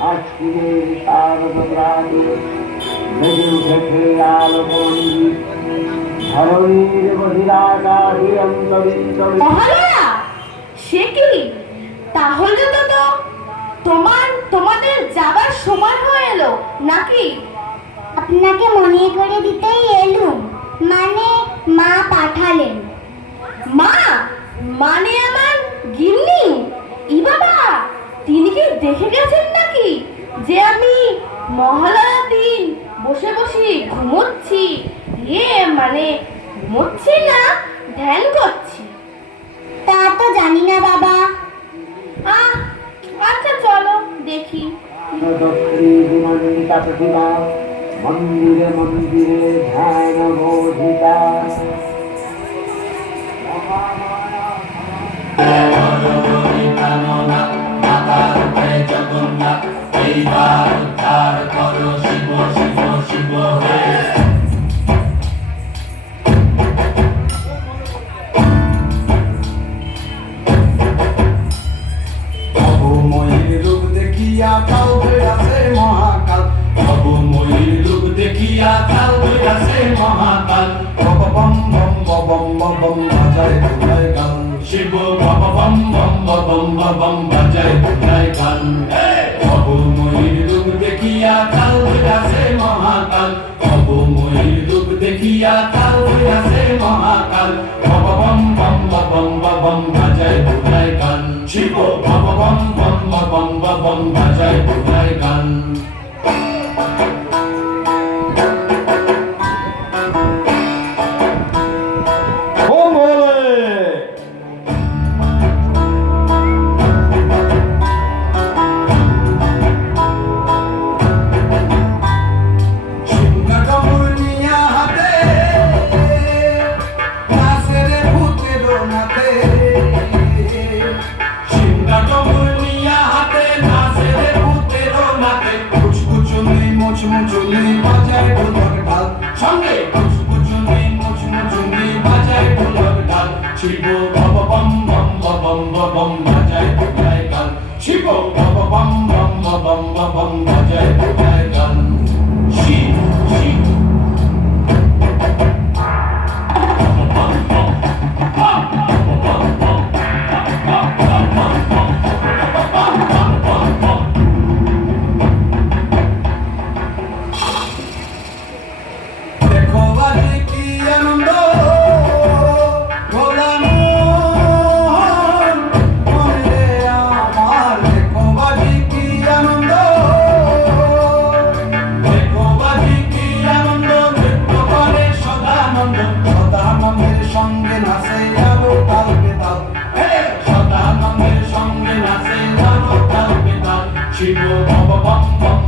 আজকে শারদরাজে বেজে উঠেছে আলোমন্দি ধরণীর বহিরাগারী অন্তরিন্তরে মহালয়া সে কি? তাহলে তো তো তোমার তোমাদের যাবার সময় হয়ে এলো নাকি? আপনাকে মনে করে দিতেই এলুম। মানে মা পাঠালেন। মা? মানে আমার গিন্নি? ই বাবা! তিনি কি দেখে গেছেন নাকি? যে আমি মহালয়ার দিন বসে বসে ঘুমোচ্ছি। ইয়ে মানে ঘুমোচ্ছি না ধ্যান করছি। তা তো জানি না বাবা। আহ আচ্ছা চলো দেখি। দক্ষিণী মন্দিরে মন্দিরে ধ্যান বোধিতা অবময়ীর রূপ দেখিয়া কাল বেড়াছে মহাকাল। অবময়ীর রূপ দেখিয়া কাল বেড়াছে মহাকাল। বব বম বম বম বম বাজায় গান শিব বব বম বম বম বম বাজায় ভোলায় গান অবময়ীর রূপ দেখিয়া কাল বেড়াছে মহাকাল। অবময়ীর রূপ দেখিয়া কাল বেড়াছে মহাকাল। বব বম বম বম বম বাজায় গান শিব বব বম বম বম বম বাজায় বম বম বম বাজায় ঢোলায় গান শিব বব বম বম বম বম বাজায় বেতাল শিব বব বম বম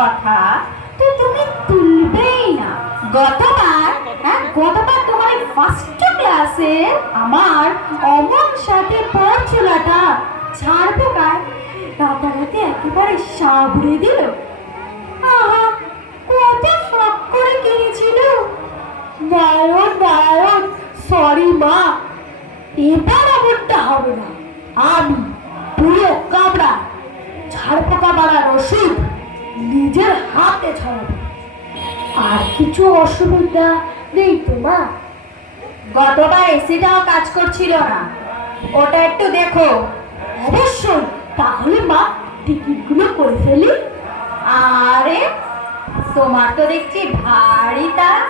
কথা, তো তুমি তুলবেই না। গতবার হ্যাঁ গতবার তোমার ফার্স্ট ক্লাসে আমার অমন সাথে পড়ছলাটা ছাড় পোকায় রাতারাতি একেবারে সাবড়ে দিল। আহা, কত শখ করে কিনেছিল। নারায়ণ নারায়ণ সরি মা। এবার এমনটা হবে না। আমি পুরো কামড়া ঝাড় পোকা মারার ওষুধ নিজের হাতে ছড়াবো। আর কিছু অসুবিধা নেই তো, মা? গতবার এসিটাও কাজ করছিল না। ওটা একটু দেখো। অবশ্যই। তাহলে, মা, টিকিটগুলো করে ফেলি। আরে, তোমার তো দেখছি ভারী তা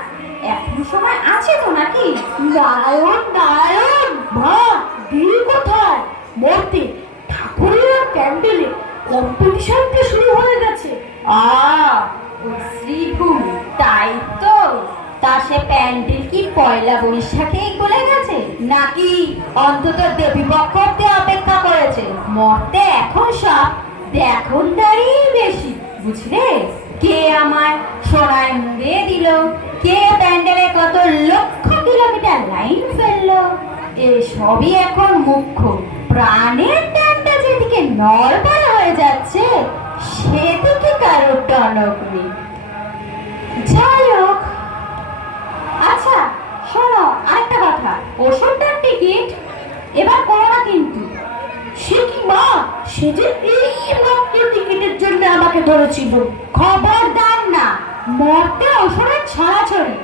এখন সময় আছে তো নাকি? নারায়ণ নারায়ণ! মা, দিল কোথায়? মূর্তি, ঠাকুরের আর প্যান্ডেলে কম্পিটিশনটা শুরু হয়ে গেছে। আ, ও শ্রীভূ তাই তো। তা সে প্যান্ডেল কি পয়লা বৈশাখেই বলে গেছে? নাকি অন্তত দেবীপক্ষ অব্দি অপেক্ষা করেছে? মরতে এখন সব দেখুন দাঁড়িয়ে বেশি, বুঝলে? কে আমার সোনায় মুড়ে দিল? কে প্যান্ডেলে কত লক্ষ কিলোমিটার লাইন ফেলল? এসবই এখন মুখ্য। প্রাণের যেদিকে নড়বড় হয়ে যাচ্ছে, সেদিকে কারোর টনক নেই। যাই হোক আচ্ছা শোনো, আরেকটা কথা। ওষুধটার টিকিট, এবার করো না কিন্তু সে কি মা? সে যে এই মাত্র টিকিটের জন্য আমাকে ধরেছিল খবরদার না, মরতে ওষুধের ছড়াছড়ি।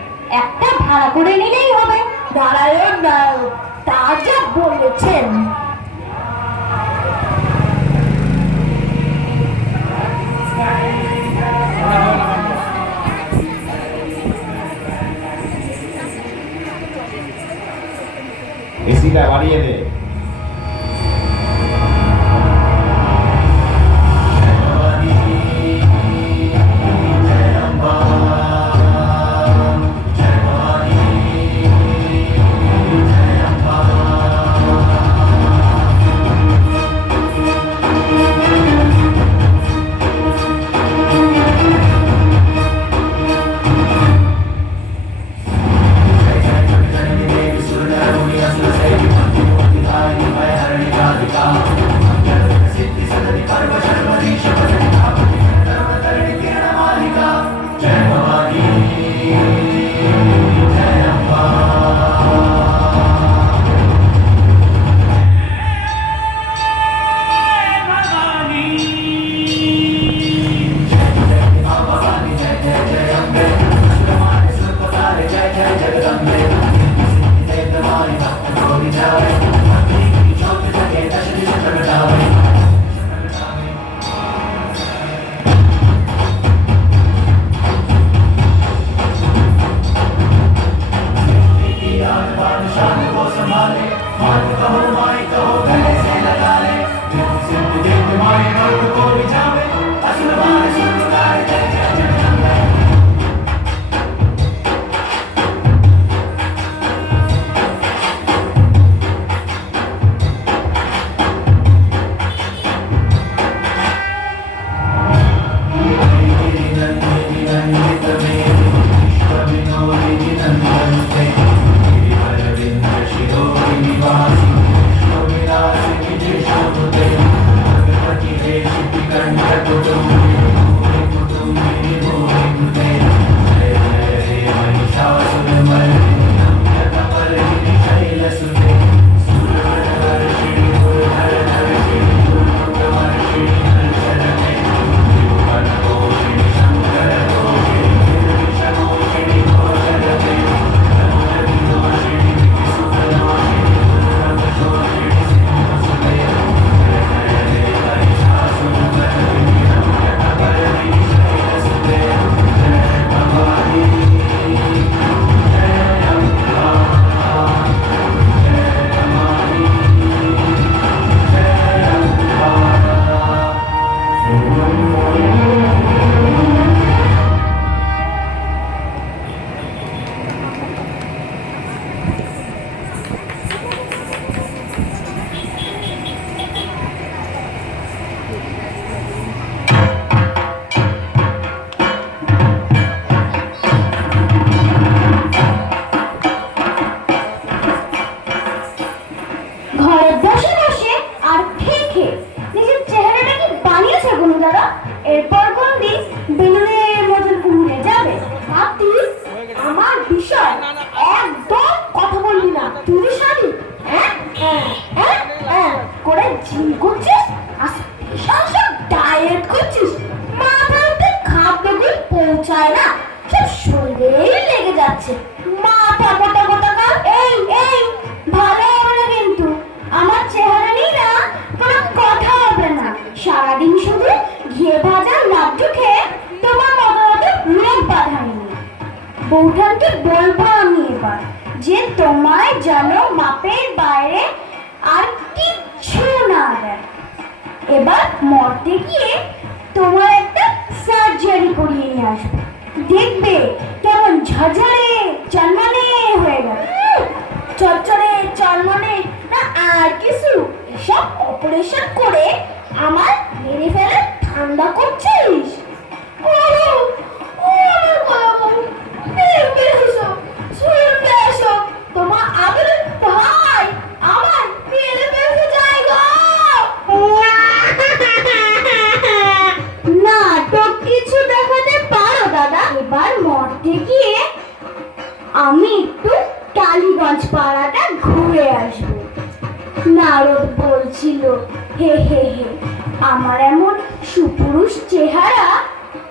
একটা ভাড়া করে নিলেই হবে। নারায়ণ নারায়ণ তা যা বলেছেন এসিটা বাড়িয়ে দে। money, money the whole night, the whole day. বলব আমি এবার যে তোমায় যেন মাপের বাইরে আর কিচ্ছু না এবার মরতে গিয়ে তোমার একটা সার্জারি করিয়ে নিয়ে আসবে। দেখবে কেমন ঝরঝরে, চনমনে হয়ে গেল। চচ্চরে চনমনে, না আর কিছু। এসব অপারেশন করে আমার মেরে ফেলে ঠান্ডা করছিস আমার বাবা বেরবে এসো শুনবে এসো তোমার আগে ভাই আমার মেরে ফেলতে যাই গো নাটক কিছু দেখাতে পারো দাদা এবার মরতে গিয়ে আমি একটু টালিগঞ্জ পাড়াটা ঘুরে আসব। নারদ বলছিল, হে হে হে, আমার এমন সুপুরুষ চেহারা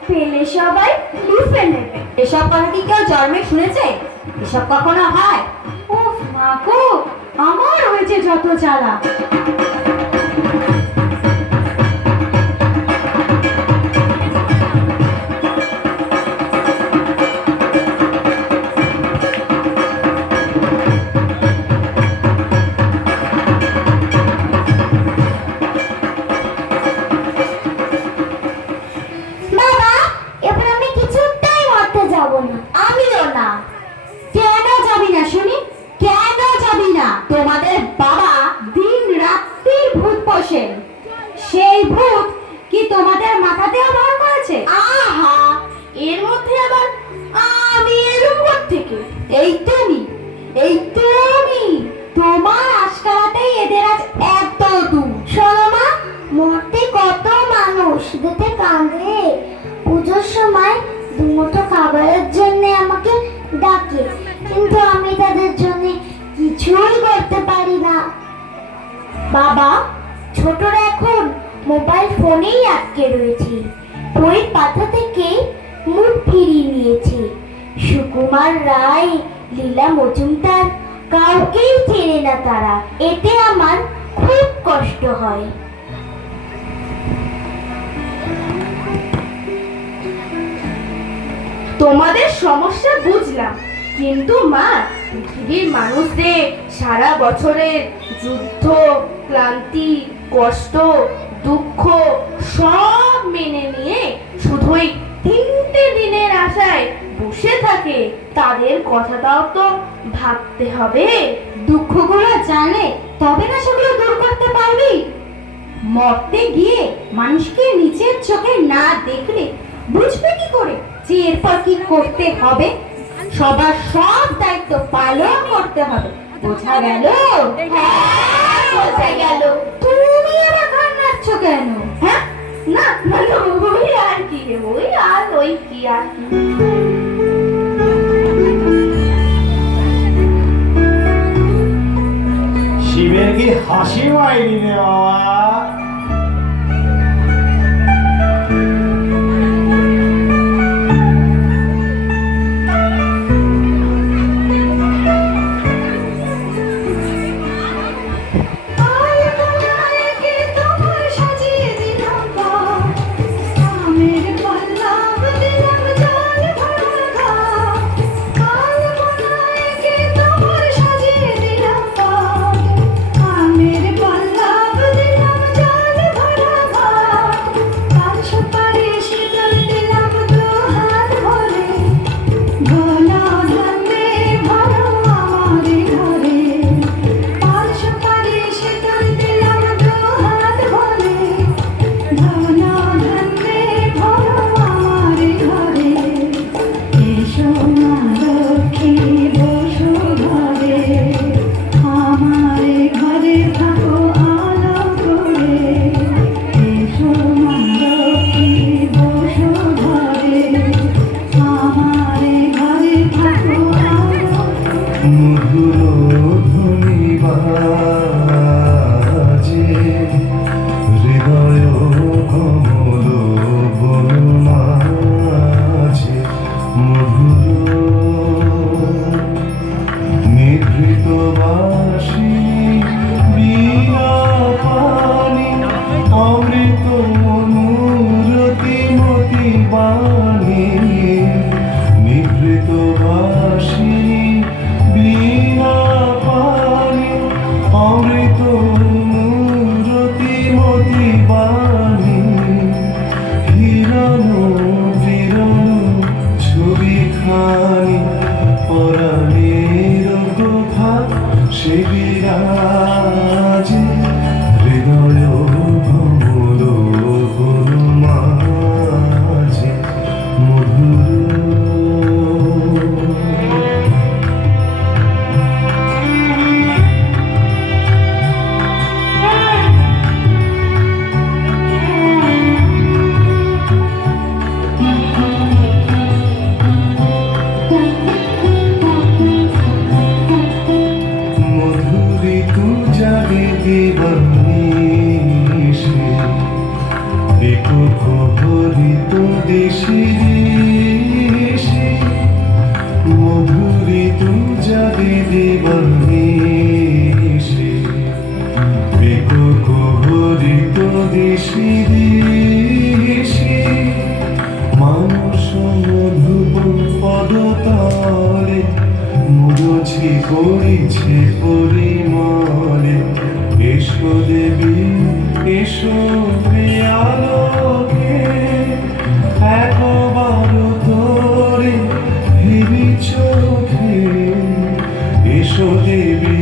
পেলে সবাই লুফে নেবে। এসব কথা কি কেউ জন্মে শুনেছে? এসব কখনো হয়? উফ আমার হয়েছে যত জ্বালা। সেই ভূত কি তোমাদের মাথাতেও ভর করেছে? আহা এর মধ্যে আবার আমি এলুম থেকে। এই তুমি এই তুমি তোমার আজকালাতেই এদের আজ এত দূর। শোনো মা মরতে কত মানুষ দেখতে কাঁদে পুজোর সময় দুমুঠো খাবারের জন্য আমাকে ডাকে কিন্তু আমি তাদের জন্য কিছুই করতে পারি না। বাবা ছোটরা এখন মোবাইল ফোনেই আটকে রয়েছে। বইয়ের পাতা থেকে মুখ ফিরিয়ে নিয়েছে। সুকুমার রায়, লীলা মজুমদার, কাউকেই চেনে না তারা। এতে আমার খুব কষ্ট হয়। তোমাদের সমস্যা বুঝলাম। কিন্তু মা, পৃথিবীর মানুষদের সারা বছরের যুদ্ধ, ক্লান্তি, কষ্ট দুঃখ সব মেনে নিয়ে শুধুই তিনটে দিনের আশায় বসে থাকে, তাদের কথাটাও তো ভাবতে হবে। দুঃখগুলো জানে তবে না সেগুলো দূর করতে পারবি। মরতে গিয়ে মানুষকে নিচের চোখে না দেখলে বুঝবে কি করে যে এরপর কি করতে হবে? সবার সব দায়িত্ব পালন করতে হবে। বোঝা গেল? হ্যাঁ বোঝা গেল। তুমি আবার কান্নাচ্ছ কেন হ্যাঁ না মানে ওই আর কি ওই আর ওই কি আর কি শিবের কি হাসি পাইনি রে বাবা এসো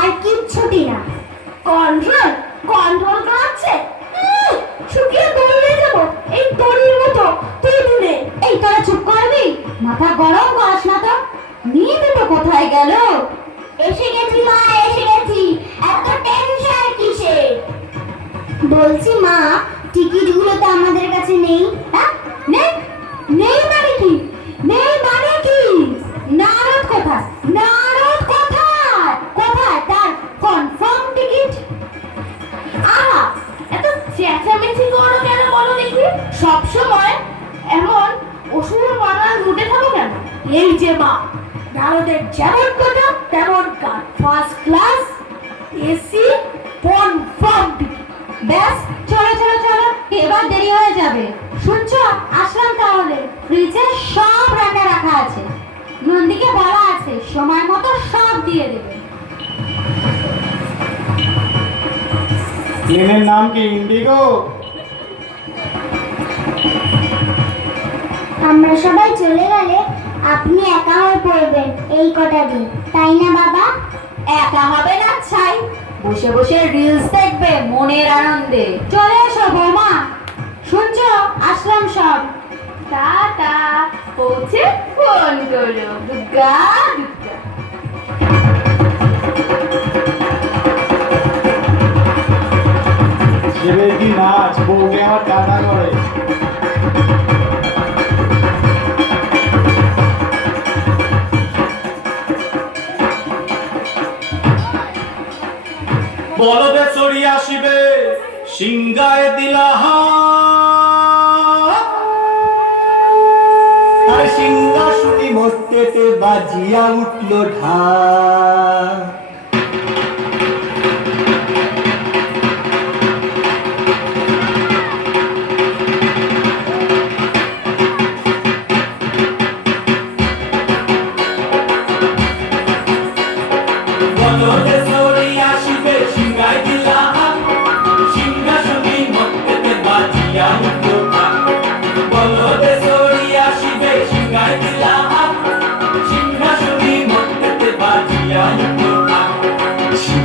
আর কিচ্ছুটি না কন্ট্রোল কন্ট্রোল করাচ্ছে শুকিয়ে দৌড়ে যাব। এই দড়ির মতো, তুই দূরে এই তোরা চুপ করবি? মাথা গরম করাস না তো। নিয়ে দুটো কোথায় গেল? এসে গেছি মা, এসে গেছি। এত টেনশন কিসে বলছি মা টিকিটগুলো তো আমাদের কাছে নেই। হ্যাঁ? নেই? নেই মানে কি? নেই মানে বলো সব সময় এমন অসুর মানার রুটে থাকো কেন? এই যে মা নারদের যেমন কথা, তেমন কাজ ফার্স্ট ক্লাস এসি কনফার্ম ব্যাস, চলো চলো চলো, এবার দেরি হয়ে যাবে। শুনছো? আসলাম তাহলে। ফ্রিজে সব রান্না রাখা আছে। নন্দীকে বলা আছে, সময় মতো সব দিয়ে দেবে। প্লেনের নাম কি ইন্ডিগো? আমরা সবাই চলে গেলে আপনি একা হয়ে পড়বেন এই কটা দিন তাই না বাবা? একা হবে না ছাই। বসে বসে রিলস দেখবে মনের আনন্দে। চলে এসো বৌমা। শুনছো? আসলাম সব। টাটা। পৌঁছে ফোন করো। দুর্গা ছেলের কি নাচ? বউকে আমার টাটা করে। বলদে চড়ি আসিবে সিংগায় দিলা হাত। আর সিংহাসনী মস্তেতে বাজিয়া উঠল ঢা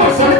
por